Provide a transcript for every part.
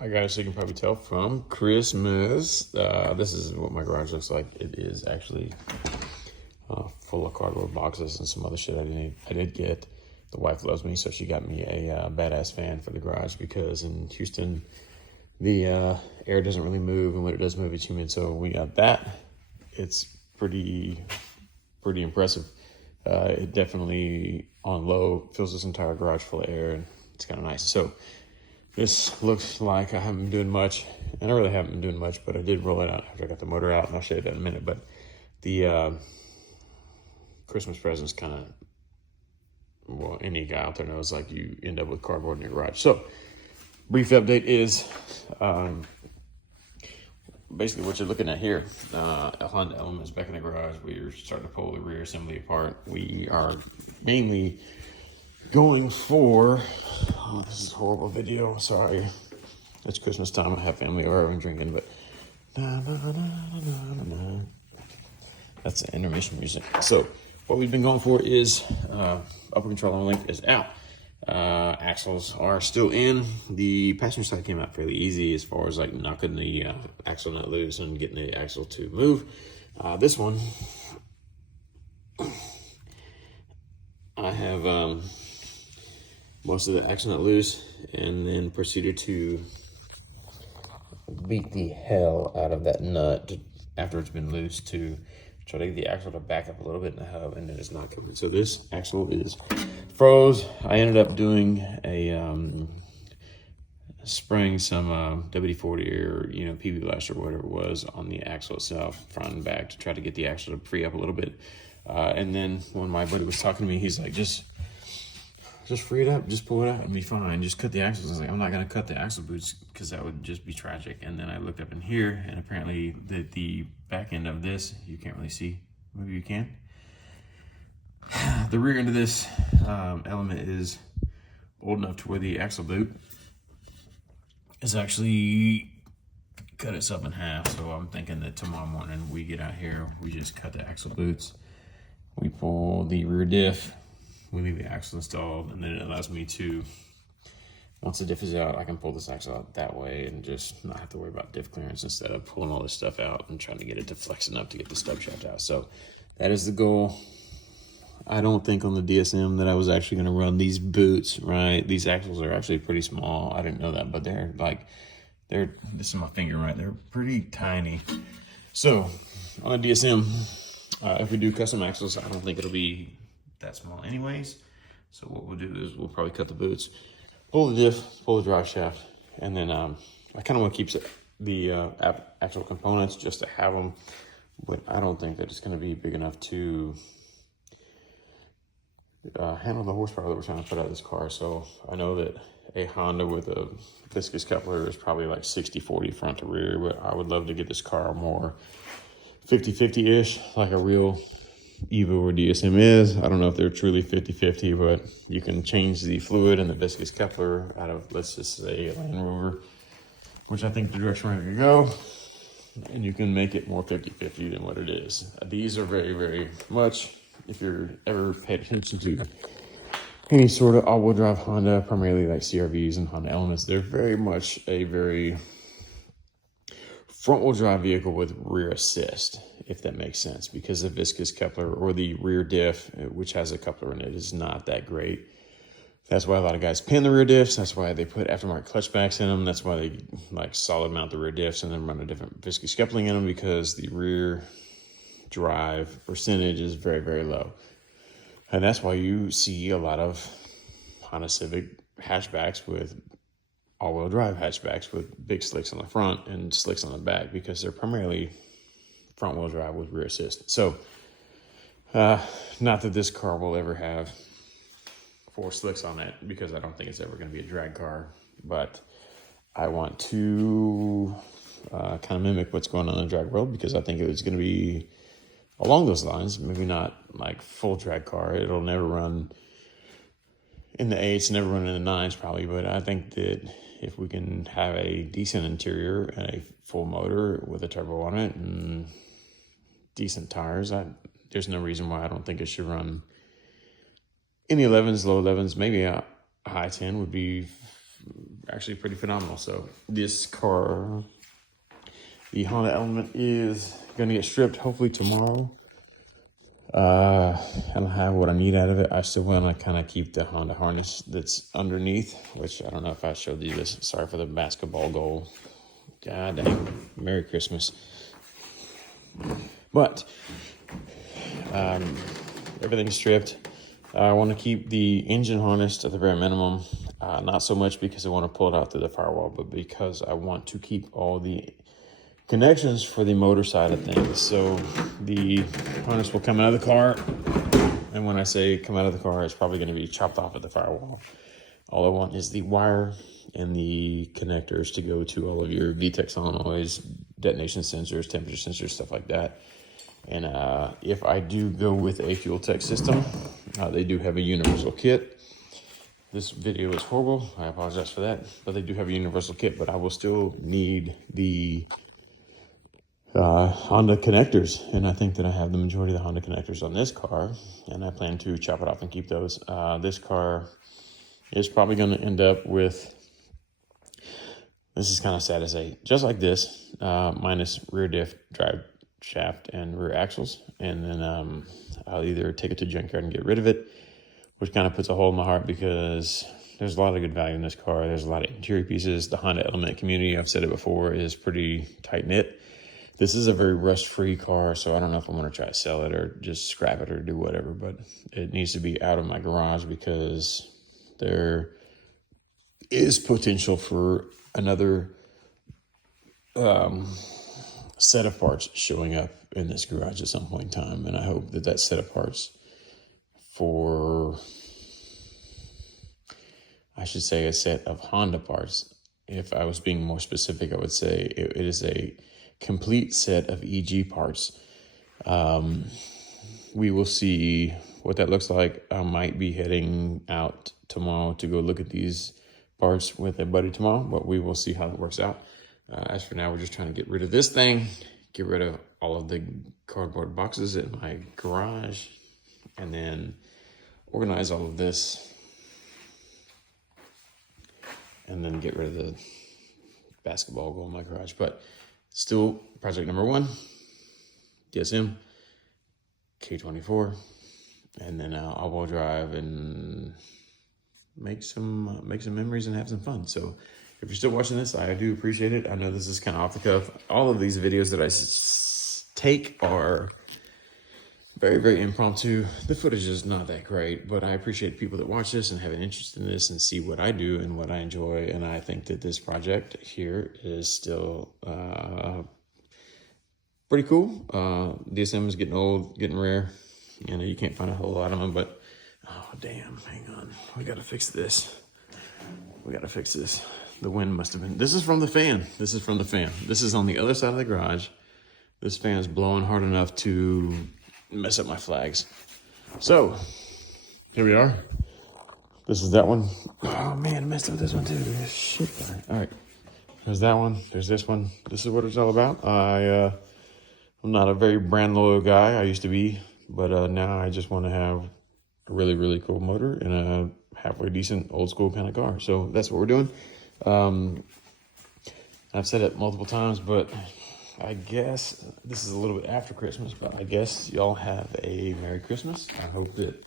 I guess you can probably tell from Christmas. This is what my garage looks like. It is actually full of cardboard boxes and some other shit I did get. The wife loves me, so she got me a badass fan for the garage because in Houston, the air doesn't really move, and when it does move, it's humid. So we got that. It's pretty impressive. It definitely on low fills this entire garage full of air, and it's kind of nice. So this looks like I haven't been doing much, and I really haven't been doing much, but I did roll it out after I got the motor out, and I'll show you that in a minute. But the Christmas presents kind of, well, any guy out there knows, like, you end up with cardboard in your garage. So brief update is basically what you're looking at here. A Honda Element is back in the garage. We're starting to pull the rear assembly apart. We are mainly going for, this is a horrible video, sorry. It's Christmas time, I have family over and drinking, but that's the intermission music. So what we've been going for is upper control arm length is out. Axles are still in. The passenger side came out fairly easy as far as like knocking the axle nut loose and getting the axle to move. This one, I have most of the axle nut loose, and then proceeded to beat the hell out of that nut after it's been loose to try to get the axle to back up a little bit in the hub, and then it's not coming. So this axle is froze. I ended up doing a spraying some WD-40 or PB Blast or whatever it was on the axle itself, front and back, to try to get the axle to free up a little bit. And then when my buddy was talking to me, he's like, just free it up, just pull it out and be fine. Just cut the axles. I was like, I'm not gonna cut the axle boots because that would just be tragic. And then I looked up in here, and apparently the back end of this, you can't really see. Maybe you can. The rear end of this element is old enough to where the axle boot is actually cut itself in half. So I'm thinking that tomorrow morning we get out here, we just cut the axle boots, we pull the rear diff, we leave the axle installed, and then it allows me to, once the diff is out, I can pull this axle out that way and just not have to worry about diff clearance instead of pulling all this stuff out and trying to get it to flex enough to get the stub shaft out. So that is the goal. I don't think on the DSM that I was actually going to run these boots, right? These axles are actually pretty small. I didn't know that, but this is my finger, right? They're pretty tiny. So on a DSM, if we do custom axles, I don't think it'll be that small anyways. So what we'll do is we'll probably cut the boots, pull the diff, pull the drive shaft, and then I kind of want to keep the actual components just to have them, but I don't think that it's going to be big enough to handle the horsepower that we're trying to put out of this car. So I know that a Honda with a viscous coupler is probably like 60-40 front to rear, but I would love to get this car more 50-50-ish, like a real Evo or DSM is. I don't know if they're truly 50-50, but you can change the fluid and the viscous coupler out of, let's just say, a Land Rover, which I think the direction we're going to go, and you can make it more 50-50 than what it is. These are very, very much, if you're ever paid attention to any sort of all-wheel drive Honda, primarily like CRVs and Honda Elements, they're very much a very front-wheel drive vehicle with rear assist, if that makes sense, because the viscous coupler or the rear diff, which has a coupler in it, is not that great. That's why a lot of guys pin the rear diffs. That's why they put aftermarket clutch backs in them. That's why they like solid mount the rear diffs and then run a different viscous coupling in them, because the rear drive percentage is very, very low. And that's why you see a lot of Honda Civic hatchbacks with all-wheel drive hatchbacks with big slicks on the front and slicks on the back, because they're primarily front-wheel drive with rear assist. So not that this car will ever have 4 slicks on it, because I don't think it's ever going to be a drag car, but I want to kind of mimic what's going on in the drag world, because I think it was going to be along those lines. Maybe not like full drag car. It'll never run in the 8s, never run in the 9s probably, but I think that if we can have a decent interior and a full motor with a turbo on it and decent tires, there's no reason why I don't think it should run in the 11s, low 11s, maybe a high 10 would be actually pretty phenomenal. So this car, the Honda Element, is going to get stripped hopefully tomorrow. I don't have what I need out of it. I still want to kind of keep the Honda harness that's underneath, which I don't know if I showed you this. Sorry for the basketball goal. God dang. Merry Christmas. But everything's stripped. I want to keep the engine harness to the very minimum. Not so much because I want to pull it out through the firewall, but because I want to keep all the connections for the motor side of things. So the harness will come out of the car, and when I say come out of the car, it's probably going to be chopped off at the firewall. All I want is the wire and the connectors to go to all of your VTEC solenoids, detonation sensors, temperature sensors, stuff like that. And if I do go with a fuel tech system, they do have a universal kit. This video is horrible. I apologize for that, but they do have a universal kit, but I will still need the Honda connectors, and I think that I have the majority of the Honda connectors on this car, and I plan to chop it off and keep those. This car is probably going to end up with, this is kind of sad to say, just like this, minus rear diff, drive shaft, and rear axles, and then I'll either take it to junkyard and get rid of it, which kind of puts a hole in my heart because there's a lot of good value in this car. There's a lot of interior pieces. The Honda Element community, I've said it before, is pretty tight-knit. This is a very rust-free car, so I don't know if I'm going to try to sell it or just scrap it or do whatever, but it needs to be out of my garage because there is potential for another set of parts showing up in this garage at some point in time, and I hope that that set of parts for, I should say, a set of Honda parts. If I was being more specific, I would say it is a complete set of EG parts. We will see what that looks like. I might be heading out tomorrow to go look at these parts with a buddy tomorrow, but we will see how it works out. As for now, we're just trying to get rid of this thing, get rid of all of the cardboard boxes in my garage, and then organize all of this, and then get rid of the basketball goal in my garage. But still, project number 1, DSM, K24, and then I will drive and make some memories and have some fun. So if you're still watching this, I do appreciate it. I know this is kind of off the cuff. All of these videos that I take are very, very impromptu. The footage is not that great, but I appreciate people that watch this and have an interest in this and see what I do and what I enjoy. And I think that this project here is still pretty cool. DSM is getting old, getting rare. You know, you can't find a whole lot of them, but oh, damn, hang on. We got to fix this. We got to fix this. The wind must have been, this is from the fan. This is from the fan. This is on the other side of the garage. This fan is blowing hard enough to mess up my flags. So here we are. This is that one. Oh man, I messed up this one too. Shit. All right. There's that one. There's this one. This is what it's all about. I'm not a very brand loyal guy. I used to be, but now I just want to have a really, really cool motor and a halfway decent old school kind of car. So that's what we're doing. I've said it multiple times, but I guess this is a little bit after Christmas, but I guess y'all have a Merry Christmas. I hope that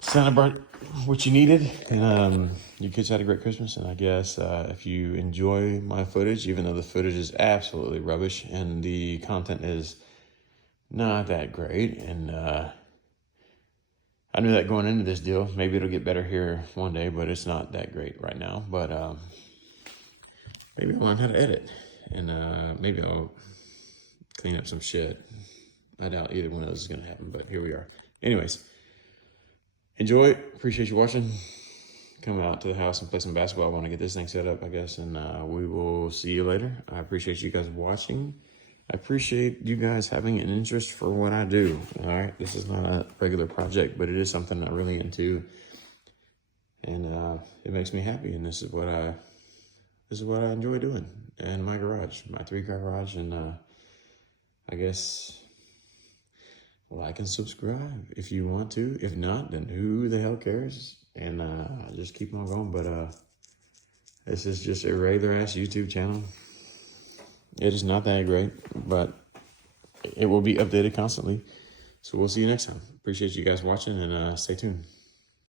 Santa brought what you needed, and you kids had a great Christmas. And I guess if you enjoy my footage, even though the footage is absolutely rubbish and the content is not that great, and I knew that going into this deal. Maybe it'll get better here one day, but it's not that great right now. But maybe I'll learn how to edit, and maybe I'll clean up some shit. I doubt either one of those is going to happen, but here we are. Anyways, enjoy. Appreciate you watching. Come out to the house and play some basketball. I want to get this thing set up, I guess, and we will see you later. I appreciate you guys watching. I appreciate you guys having an interest for what I do. All right, this is not a regular project, but it is something I'm really into, and it makes me happy. And this is what I enjoy doing in my garage, my 3-car garage. And I guess like and subscribe if you want to. If not, then who the hell cares? And just keep on going. But This is just a regular ass YouTube channel. It is not that great, but it will be updated constantly. So we'll see you next time. Appreciate you guys watching, and stay tuned.